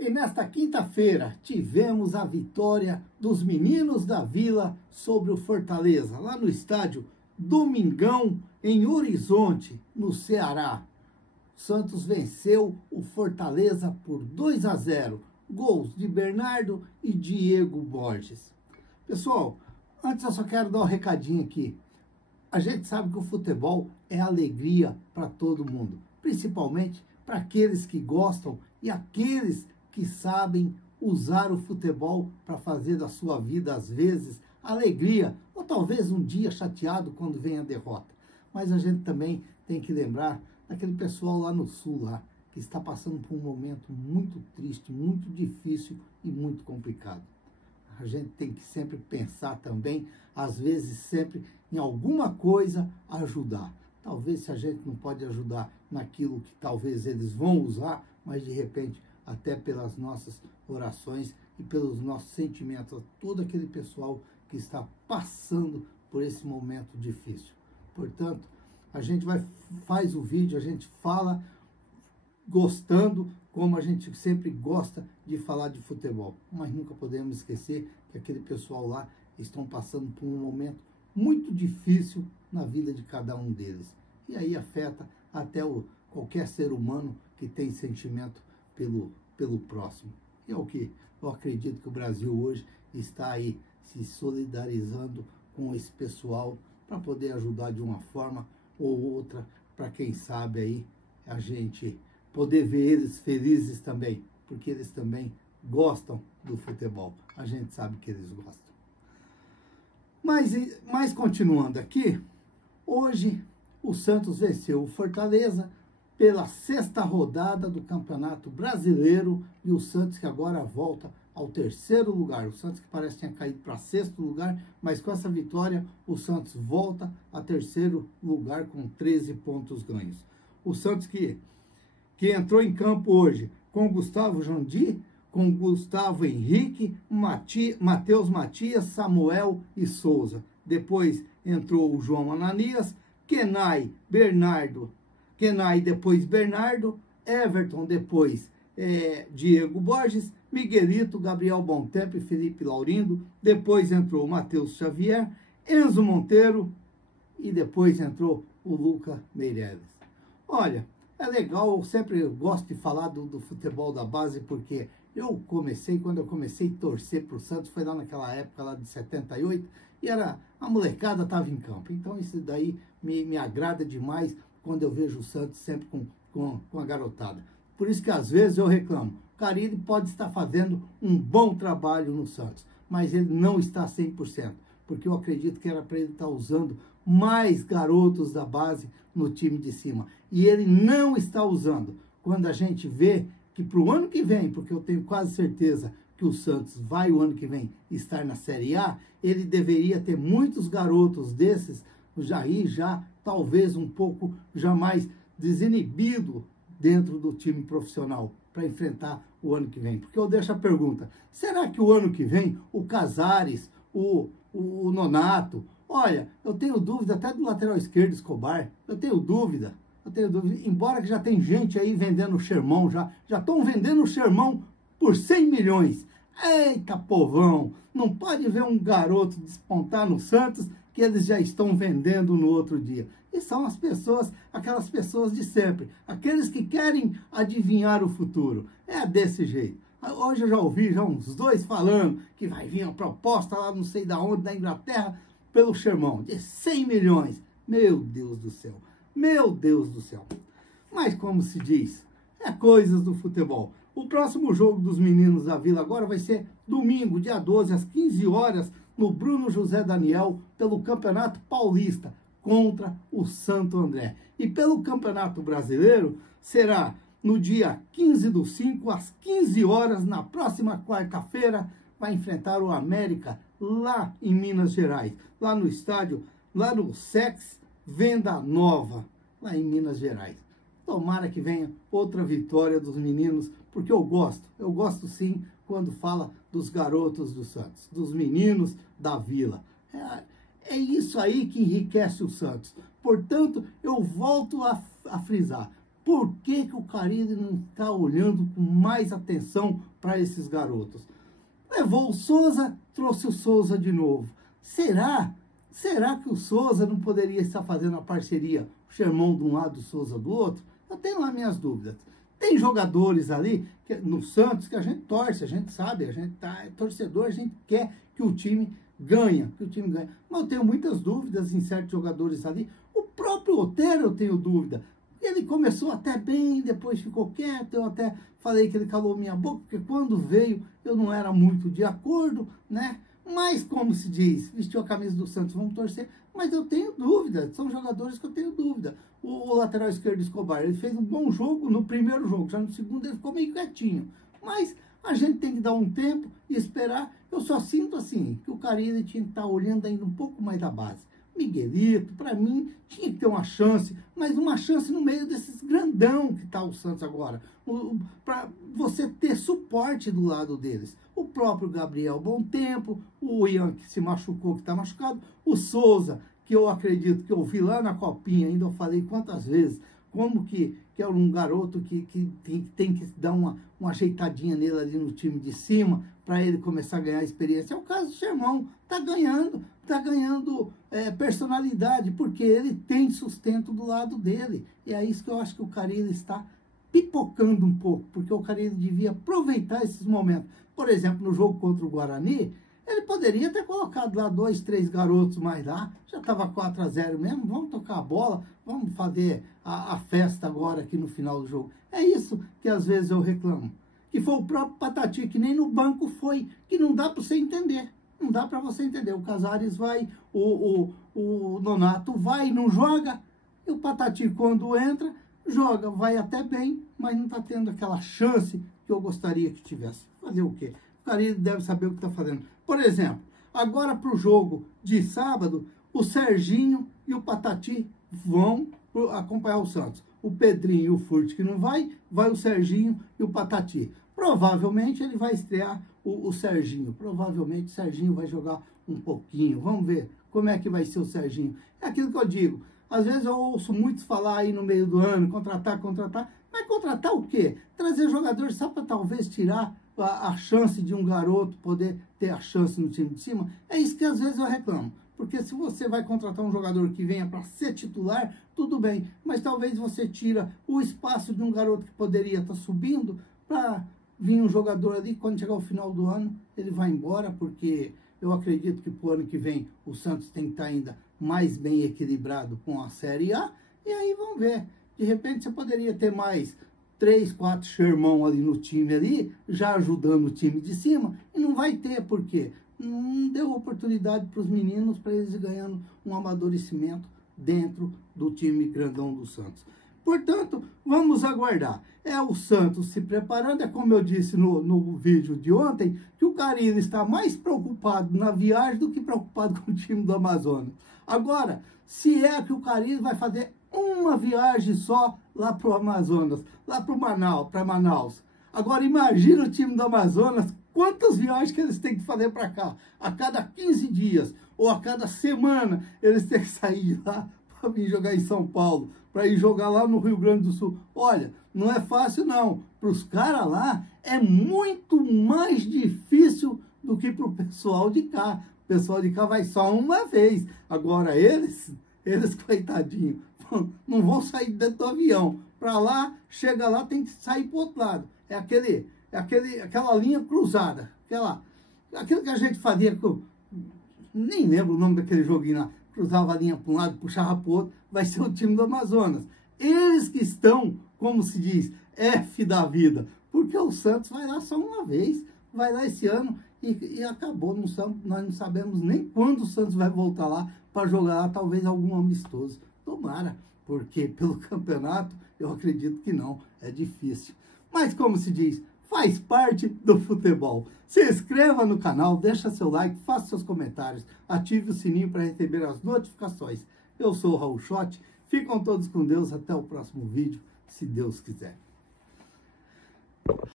E nesta quinta-feira tivemos a vitória dos meninos da Vila sobre o Fortaleza, lá no estádio Domingão, em Horizonte, no Ceará. O Santos venceu o Fortaleza por 2-0, gols de Bernardo e Diego Borges. Pessoal, antes eu só quero dar um recadinho aqui. A gente sabe que o futebol é alegria para todo mundo, principalmente para aqueles que gostam e aqueles que sabem usar o futebol para fazer da sua vida, às vezes, alegria, ou talvez um dia chateado quando vem a derrota. Mas a gente também tem que lembrar daquele pessoal lá no Sul, lá, que está passando por um momento muito triste, muito difícil e muito complicado. A gente tem que sempre pensar também, às vezes sempre, em alguma coisa ajudar. Talvez se a gente não pode ajudar naquilo que talvez eles vão usar, mas de repente até pelas nossas orações e pelos nossos sentimentos, a todo aquele pessoal que está passando por esse momento difícil. Portanto, a gente faz o vídeo, a gente fala gostando, como a gente sempre gosta de falar de futebol. Mas nunca podemos esquecer que aquele pessoal lá estão passando por um momento muito difícil na vida de cada um deles. E aí afeta até qualquer ser humano que tem sentimento pelo próximo. E é o que eu acredito que o Brasil hoje está aí se solidarizando com esse pessoal para poder ajudar de uma forma ou outra, para quem sabe aí a gente poder ver eles felizes também, porque eles também gostam do futebol. A gente sabe que eles gostam. Mas continuando aqui, hoje o Santos venceu o Fortaleza pela 6ª rodada do Campeonato Brasileiro, e o Santos que agora volta ao 3º lugar. O Santos que parece que tinha caído para 6º lugar, mas com essa vitória o Santos volta a 3º lugar com 13 pontos ganhos. O Santos que entrou em campo hoje com Gustavo Jandir, com Gustavo Henrique, Matheus Matias, Samuel e Souza. Depois entrou o João Ananias, Kenai, depois Bernardo, Everton, depois Diego Borges, Miguelito, Gabriel Bontempo e Felipe Laurindo. Depois entrou o Matheus Xavier, Enzo Monteiro e depois entrou o Luca Meireles. Olha, é legal, eu sempre gosto de falar do futebol da base, porque quando eu comecei a torcer para o Santos, foi lá naquela época lá de 78, e a molecada estava em campo. Então isso daí me agrada demais quando eu vejo o Santos sempre com a garotada. Por isso que às vezes eu reclamo. O Carille pode estar fazendo um bom trabalho no Santos, mas ele não está 100%, porque eu acredito que era para ele estar usando mais garotos da base no time de cima. E ele não está usando. Quando a gente vê que para o ano que vem, porque eu tenho quase certeza que o Santos vai o ano que vem estar na Série A, ele deveria ter muitos garotos desses já talvez um pouco já mais desinibido dentro do time profissional para enfrentar o ano que vem. Porque eu deixo a pergunta, será que o ano que vem o Casares, o Nonato, olha, eu tenho dúvida até do lateral esquerdo Escobar, eu tenho dúvida, embora que já tem gente aí vendendo o Sherman, já estão vendendo o Sherman por 100 milhões. Eita, povão, não pode ver um garoto despontar no Santos que eles já estão vendendo no outro dia. E são as pessoas, aquelas pessoas de sempre, aqueles que querem adivinhar o futuro. É desse jeito. Hoje eu já ouvi uns 2 falando que vai vir uma proposta lá não sei da onde, da Inglaterra, pelo Sherman, de 100 milhões. Meu Deus do céu. Meu Deus do céu. Mas como se diz, é coisas do futebol. O próximo jogo dos meninos da Vila agora vai ser domingo, dia 12, às 15 horas, no Bruno José Daniel, pelo Campeonato Paulista, contra o Santo André. E pelo Campeonato Brasileiro, será no dia 15/5, às 15 horas, na próxima quarta-feira, vai enfrentar o América, lá em Minas Gerais, lá no estádio, lá no Sex Venda Nova, lá em Minas Gerais. Tomara que venha outra vitória dos meninos, porque eu gosto sim quando fala dos garotos do Santos, dos meninos da Vila. É isso aí que enriquece o Santos. Portanto, eu volto a frisar, Por que que o Carille não está olhando com mais atenção para esses garotos? Levou o Souza, trouxe o Souza de novo. Será que o Souza não poderia estar fazendo a parceria, o Xermão de um lado, o Souza do outro? Eu tenho lá minhas dúvidas. Tem jogadores ali, no Santos, que a gente torce, a gente sabe, a gente é torcedor, a gente quer que o time ganhe, Mas eu tenho muitas dúvidas em certos jogadores ali. O próprio Otero eu tenho dúvida. Ele começou até bem, depois ficou quieto, eu até falei que ele calou minha boca, porque quando veio eu não era muito de acordo, né? Mas, como se diz, vestiu a camisa do Santos, vamos torcer. Mas eu tenho dúvida, são jogadores que eu tenho dúvida. O lateral esquerdo, Escobar, ele fez um bom jogo no primeiro jogo, já no segundo ele ficou meio quietinho. Mas a gente tem que dar um tempo e esperar. Eu só sinto assim, que o Carille tinha que estar olhando ainda um pouco mais da base. Miguelito, para mim, tinha que ter uma chance, mas uma chance no meio desses grandão que está o Santos agora. Para você ter suporte do lado deles. O próprio Gabriel Bom Tempo, o Ian que se machucou, que está machucado, o Souza, que eu acredito que eu vi lá na Copinha, ainda eu falei quantas vezes, como que é um garoto que tem que dar uma ajeitadinha nele ali no time de cima, para ele começar a ganhar experiência. É o caso do Xermão, está ganhando personalidade, porque ele tem sustento do lado dele. E é isso que eu acho que o Carille está pipocando um pouco, porque o Carille devia aproveitar esses momentos. Por exemplo, no jogo contra o Guarani, ele poderia ter colocado lá 2, 3 garotos mais lá, já estava 4-0 mesmo, vamos tocar a bola, vamos fazer a festa agora aqui no final do jogo. É isso que às vezes eu reclamo. Que foi o próprio Patati, que nem no banco foi, que não dá para você entender. Não dá para você entender. O Casares vai, o Nonato vai, não joga. E o Patati, quando entra, joga, vai até bem, mas não está tendo aquela chance que eu gostaria que tivesse. Fazer o quê? O Carille deve saber o que está fazendo. Por exemplo, agora para o jogo de sábado, o Serginho e o Patati vão acompanhar o Santos. O Pedrinho e o Furt que não vai o Serginho e o Patati. Provavelmente ele vai estrear o Serginho. Provavelmente o Serginho vai jogar um pouquinho. Vamos ver como é que vai ser o Serginho. É aquilo que eu digo. Às vezes eu ouço muitos falar aí no meio do ano, contratar. Mas contratar o quê? Trazer jogadores só para talvez tirar a chance de um garoto poder ter a chance no time de cima. É isso que às vezes eu reclamo. Porque se você vai contratar um jogador que venha para ser titular, tudo bem. Mas talvez você tira o espaço de um garoto que poderia estar subindo para vir um jogador ali, quando chegar o final do ano, ele vai embora, porque eu acredito que para o ano que vem o Santos tem que estar ainda mais bem equilibrado com a Série A. E aí vamos ver. De repente você poderia ter mais 3, 4 Xermão ali no time ali, já ajudando o time de cima, e não vai ter, porque não deu oportunidade para os meninos, para eles ganhando um amadurecimento dentro do time grandão do Santos. Portanto, vamos aguardar. É o Santos se preparando, é como eu disse no vídeo de ontem, que o Carille está mais preocupado na viagem do que preocupado com o time do Amazonas. Agora, se é que o Carille vai fazer uma viagem só lá para o Amazonas, lá para Manaus. Agora, imagina o time do Amazonas, quantas viagens que eles têm que fazer para cá. A cada 15 dias ou a cada semana, eles têm que sair de lá para vir jogar em São Paulo, para ir jogar lá no Rio Grande do Sul. Olha, não é fácil não. Para os caras lá, é muito mais difícil do que para o pessoal de cá. O pessoal de cá vai só uma vez. Agora eles coitadinhos, não vão sair dentro do avião. Para lá, chega lá, tem que sair para o outro lado. É aquela linha cruzada. Aquilo que a gente fazia, nem lembro o nome daquele joguinho lá. Cruzava a linha para um lado, puxava para o outro. Vai ser o time do Amazonas. Eles que estão, como se diz, F da vida. Porque o Santos vai lá só uma vez. Vai lá esse ano e acabou. Nós não sabemos nem quando o Santos vai voltar lá para jogar lá, talvez algum amistoso. Tomara, porque pelo campeonato eu acredito que não. É difícil. Mas como se diz, faz parte do futebol. Se inscreva no canal, deixa seu like, faça seus comentários, ative o sininho para receber as notificações. Eu sou o Raul Schott, ficam todos com Deus, até o próximo vídeo, se Deus quiser.